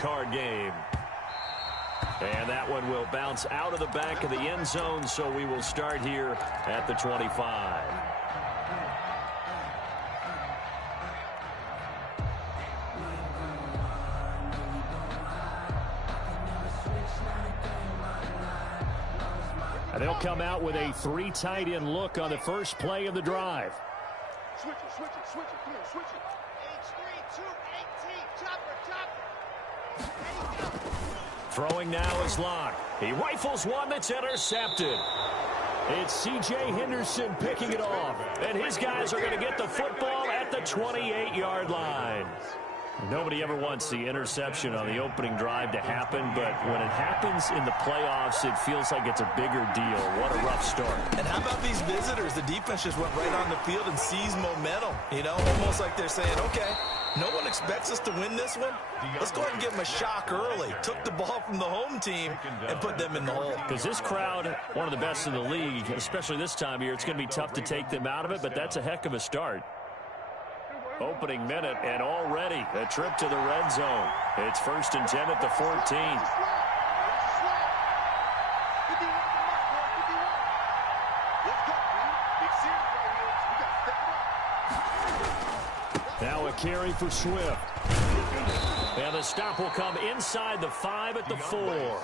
card game. And that one will bounce out of the back of the end zone, so we will start here at the 25. And they'll come out with a 3 tight end look on the first play of the drive. Switch it, switch it, switch it. Come on, switch it. H3, 2, 18, chopper. Throwing now is Locke. He rifles one that's intercepted. It's C.J. Henderson picking it off. And his guys are going to get the football at the 28-yard line. Nobody ever wants the interception on the opening drive to happen, but when it happens in the playoffs, it feels like it's a bigger deal. What a rough start. And how about these visitors? The defense just went right on the field and seized momentum. You know, almost like they're saying, okay, no one expects us to win this one. Let's go ahead and give them a shock early. Took the ball from the home team and put them in the hole. Because this crowd, one of the best in the league, especially this time of year, it's going to be tough to take them out of it, but that's a heck of a start. Opening minute, and already a trip to the red zone. It's 1st and 10 at the 14. Now a carry for Swift. And the stop will come inside the 5 at the 4.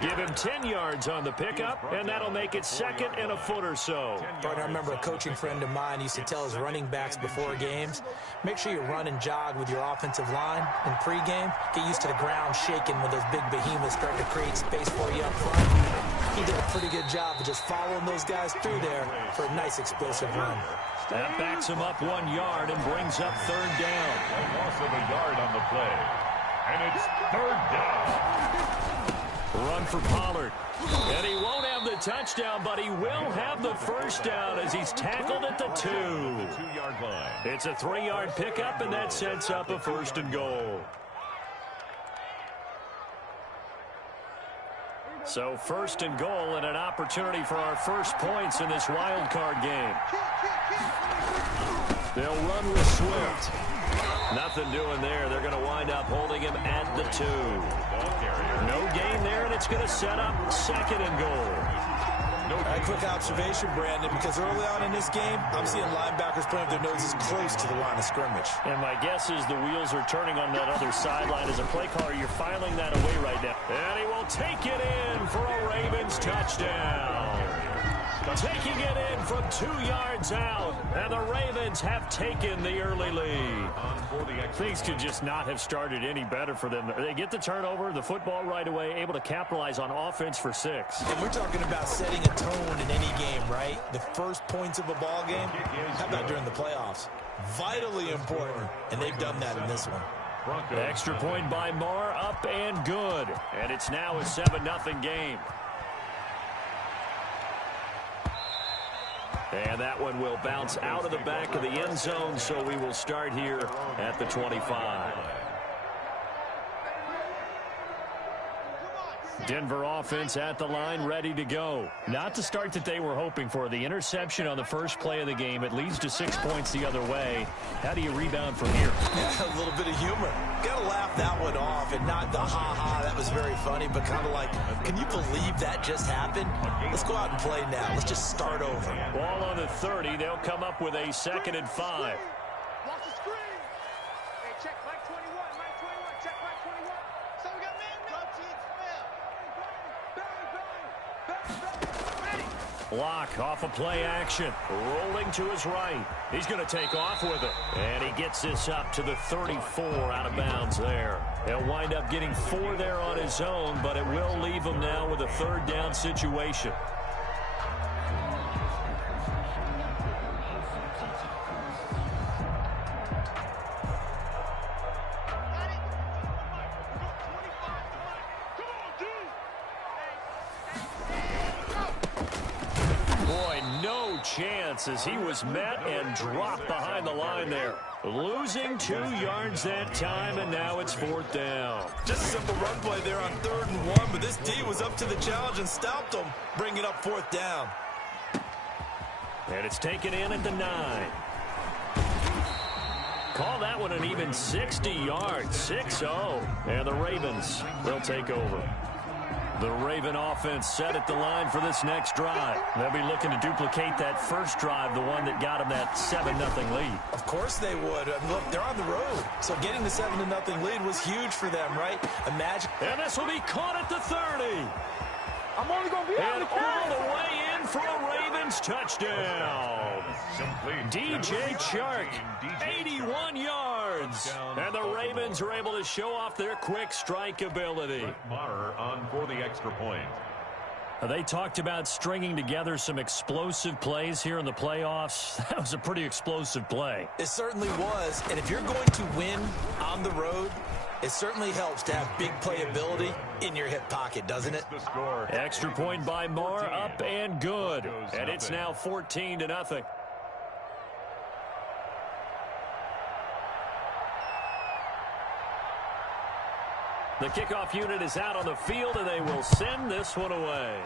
Give him 10 yards on the pickup, and that'll make it 2nd and a foot or so. I remember a coaching friend of mine used to tell his running backs before games, make sure you run and jog with your offensive line in pregame. Get used to the ground shaking when those big behemoths start to create space for you up front. He did a pretty good job of just following those guys through there for a nice explosive run. That backs him up 1 yard and brings up 3rd down. A loss of a yard on the play. And it's 3rd down. Run for Pollard. And he won't have the touchdown, but he will have the first down as he's tackled at the 2. Two-yard line. It's a 3-yard pickup, and that sets up a 1st and goal. So 1st and goal and an opportunity for our first points in this wild card game. They'll run with Swift. Nothing doing there. They're going to wind up holding him at the 2. No gain there, and it's going to set up 2nd and goal. A quick observation, Brandon, because early on in this game, I'm seeing linebackers putting their noses close to the line of scrimmage. And my guess is the wheels are turning on that other sideline. As a play caller, you're filing that away right now. And he will take it in for a Ravens touchdown. Taking it in from 2 yards out, and the Ravens have taken the early lead. Things could just not have started any better for them. They get the turnover, the football right away, able to capitalize on offense for 6. And we're talking about setting a tone in any game, right? The first points of a ball game, how about during the playoffs? Vitally important, and they've done that in this one. Extra point by Marr, up and good. And it's now a 7-0 game. And that one will bounce out of the back of the end zone, so we will start here at the 25. Denver offense at the line, ready to go. Not the start that they were hoping for. The interception on the first play of the game. It leads to 6 points the other way. How do you rebound from here? Yeah, a little bit of humor. Got to laugh that one off, and not the ha-ha, that was very funny, but kind of like, can you believe that just happened? Let's go out and play now. Let's just start over. Ball on the 30. They'll come up with a 2nd and 5. Watch the screen. Hey, check Mike 21. Mike 21. Check Mike 21. So we got man. Go team spell. Ready. Block off a play action. Rolling to his right. He's going to take off with it. And he gets this up to the 34 out of bounds there. He'll wind up getting 4 there on his own, but it will leave him now with a 3rd down situation. Chance as he was met and dropped behind the line there. Losing 2 yards that time, and now it's 4th down. Just a simple run play there on 3rd and 1, but this D was up to the challenge and stopped him, bringing up 4th down. And it's taken in at the 9. Call that one an even 60 yards, 6-0. And the Ravens, they'll take over. The Raven offense set at the line for this next drive. They'll be looking to duplicate that first drive, the one that got them that 7-0 lead. Of course they would. Look, they're on the road. So getting the 7-0 lead was huge for them, right? Imagine. And this will be caught at the 30. I'm only going to be And all the way in for a Ravens touchdown. DJ Chark, 81 yards. And the Ravens are able to show off their quick strike ability. Maher on for the extra point. They talked about stringing together some explosive plays here in the playoffs. That was a pretty explosive play. It certainly was. And if you're going to win on the road, it certainly helps to have big playability in your hip pocket, doesn't it? The score. Extra point by Maher, up and good. And it's now 14-0. The kickoff unit is out on the field, and they will send this one away.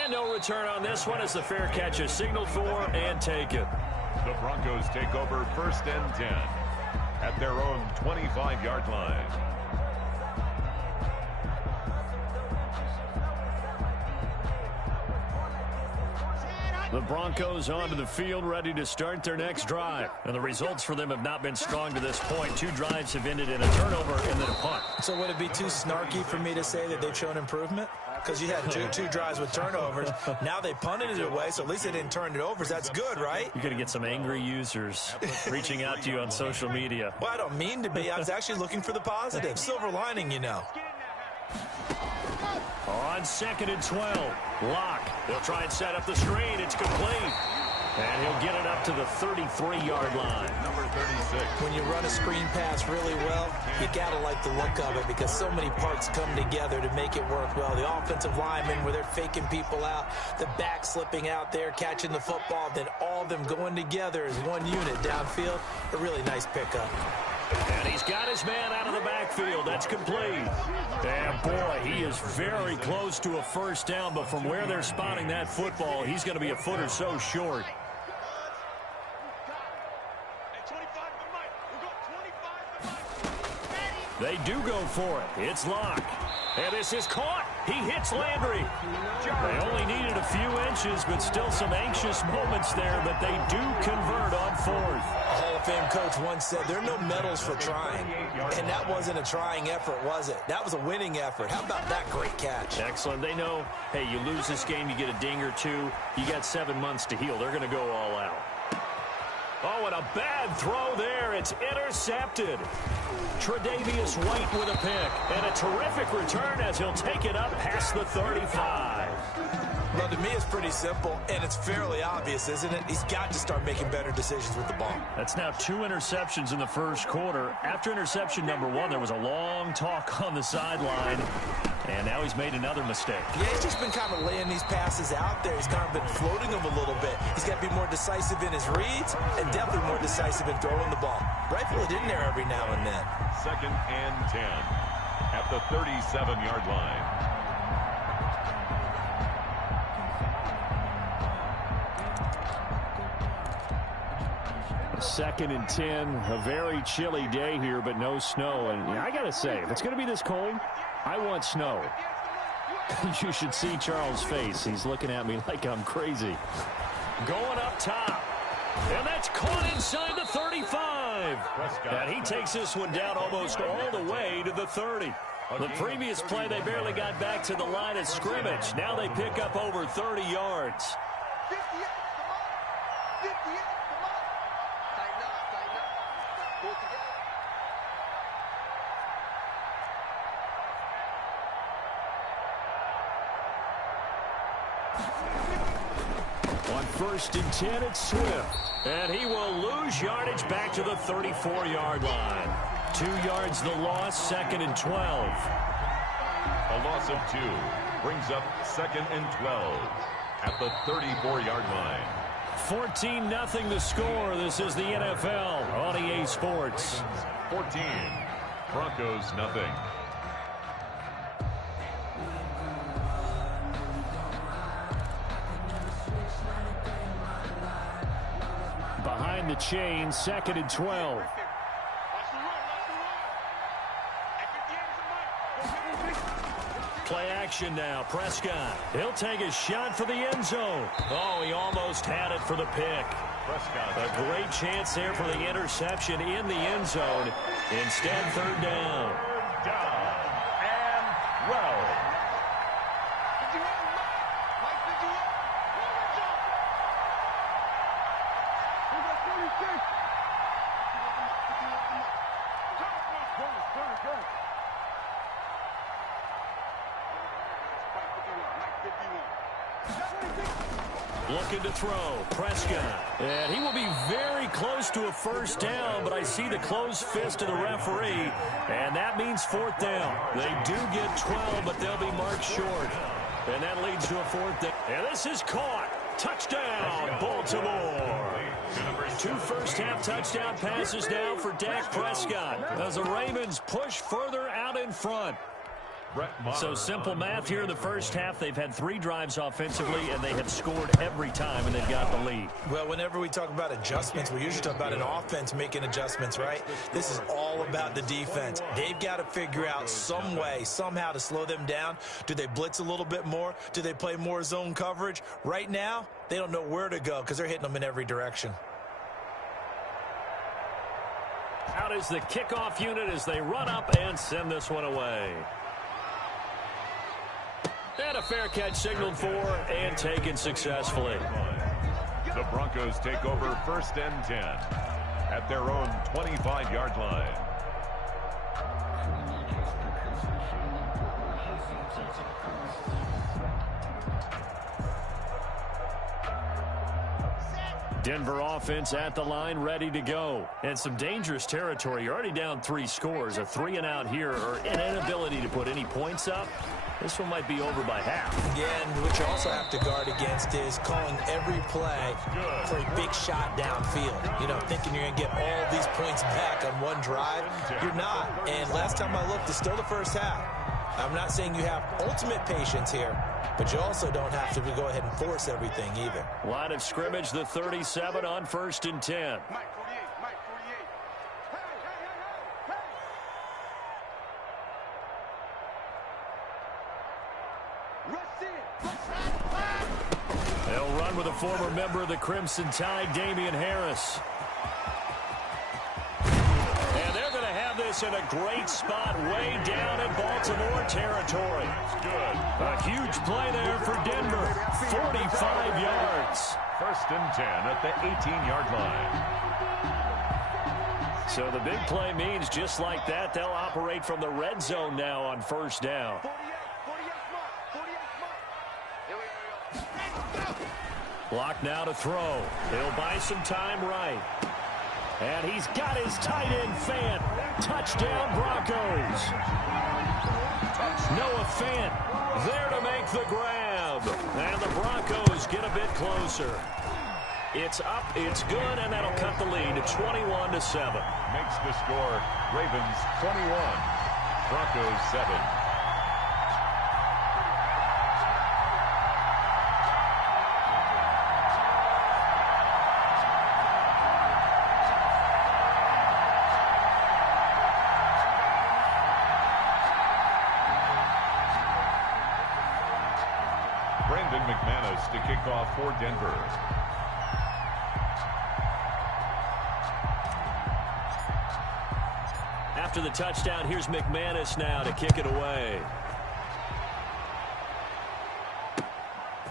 And no return on this one as the fair catch is signaled for and taken. The Broncos take over 1st and 10 at their own 25-yard line. The Broncos onto the field, ready to start their next drive. And the results for them have not been strong to this point. 2 drives have ended in a turnover and then a punt. So would it be too snarky for me to say that they've shown improvement? Because you had two drives with turnovers. Now they punted it away, so at least they didn't turn it over. That's good, right? You're going to get some angry users reaching out to you on social media. Well, I don't mean to be. I was actually looking for the positive. Silver lining, you know. On 2nd and 12, Locke. They'll try and set up the screen. It's complete. And he'll get it up to the 33-yard line. Number 36. When you run a screen pass really well, you got to like the look of it because so many parts come together to make it work well. The offensive linemen, where they're faking people out, the back slipping out there, catching the football, then all of them going together as one unit downfield. A really nice pickup. And he's got his man out of the backfield. That's complete. And, boy, he is very close to a first down, but from where they're spotting that football, he's going to be a foot or so short. They do go for it. It's Locke. And this is caught. He hits Landry. They only needed a few inches, but still some anxious moments there, but they do convert on 4th. A Hall of Fame coach once said there are no medals for trying. And that wasn't a trying effort, was it? That was a winning effort. How about that great catch? Excellent. They know, hey, you lose this game, you get a ding or two. You got 7 months to heal. They're going to go all out. Oh, and a bad throw there. It's intercepted. Tre'Davious White with a pick. And a terrific return as he'll take it up past the 35. Well, to me, it's pretty simple, and it's fairly obvious, isn't it? He's got to start making better decisions with the ball. That's now 2 interceptions in the first quarter. After interception number 1, there was a long talk on the sideline, and now he's made another mistake. Yeah, he's just been kind of laying these passes out there. He's kind of been floating them a little bit. He's got to be more decisive in his reads and definitely more decisive in throwing the ball. Rifle it in there every now and then. 2nd and 10 at the 37-yard line. Second and 10, a very chilly day here, but no snow. And I got to say, if it's going to be this cold, I want snow. You should see Charles' face. He's looking at me like I'm crazy. Going up top. And that's caught inside the 35. And he takes this one down almost all the way to the 30. The previous play, they barely got back to the line of scrimmage. Now they pick up over 30 yards. 58, come on. 58, come on. Tighten up, tighten up. Pull it together. On 1st and 10, it's Swift. And he will lose yardage back to the 34-yard line. 2 yards the loss, 2nd and 12. A loss of 2 brings up 2nd and 12 at the 34-yard line. 14-0 the score. This is the NFL on EA Sports. 14, Broncos nothing. Behind behind the chain, 2nd and 12. Play action now. Prescott. He'll take a shot for the end zone. Oh, he almost had it for the pick. Prescott. A great chance there for the interception in the end zone. Instead, 3rd down. Down and well. Looking to throw. Prescott. And he will be very close to a 1st down, but I see the closed fist of the referee, and that means 4th down. They do get 12, but they'll be marked short. And that leads to a 4th down. And this is caught. Touchdown, Baltimore. 2 first-half touchdown passes now for Dak Prescott as the Ravens push further out in front. So simple math here in the first half. They've had 3 drives offensively, and they have scored every time, and they've got the lead. Well, whenever we talk about adjustments, we usually talk about an offense making adjustments, right? This is all about the defense. They've got to figure out some way, somehow to slow them down. Do they blitz a little bit more? Do they play more zone coverage? Right now, they don't know where to go because they're hitting them in every direction. Out is the kickoff unit as they run up and send this one away. And a fair catch signaled for and taken successfully. The Broncos take over 1st and 10 at their own 25-yard line. Denver offense at the line, ready to go. And some dangerous territory. You're already down 3 scores. A 3-and-out here, or an inability to put any points up. This one might be over by half. Yeah, and what you also have to guard against is calling every play for a big shot downfield. You know, thinking you're going to get all these points back on one drive. You're not. And last time I looked, it's still the first half. I'm not saying you have ultimate patience here, but you also don't have to go ahead and force everything either. Line of scrimmage, the 37 on 1st and 10. They'll run with a former member of the Crimson Tide, Damian Harris. And they're going to have this in a great spot way down in Baltimore territory. Good. A huge play there for Denver. 45 yards. 1st and 10 at the 18-yard line. So the big play means just like that, they'll operate from the red zone now on 1st down. Block now to throw. He'll buy some time right. And he's got his tight end Fant. Touchdown Broncos. Noah Fant there to make the grab. And the Broncos get a bit closer. It's up, it's good, and that'll cut the lead to 21-7. Makes the score Ravens 21, Broncos 7. McManus to kick off for Denver. After the touchdown, here's McManus now to kick it away.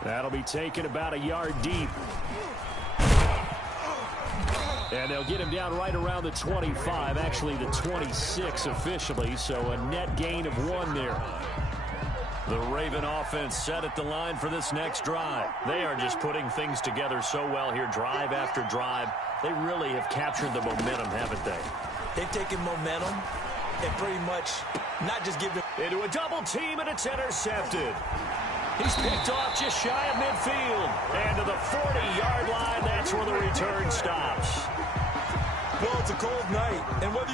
That'll be taken about a yard deep. And they'll get him down right around the 25, actually the 26 officially, so a net gain of 1 there. The Raven offense set at the line for this next drive. They are just putting things together so well here, drive after drive. They really have captured the momentum, haven't they? They've taken momentum and pretty much not just given it into a double team, and it's intercepted. He's picked off just shy of midfield. And to the 40-yard line, that's where the return stops. Well, it's a cold night, and whether you're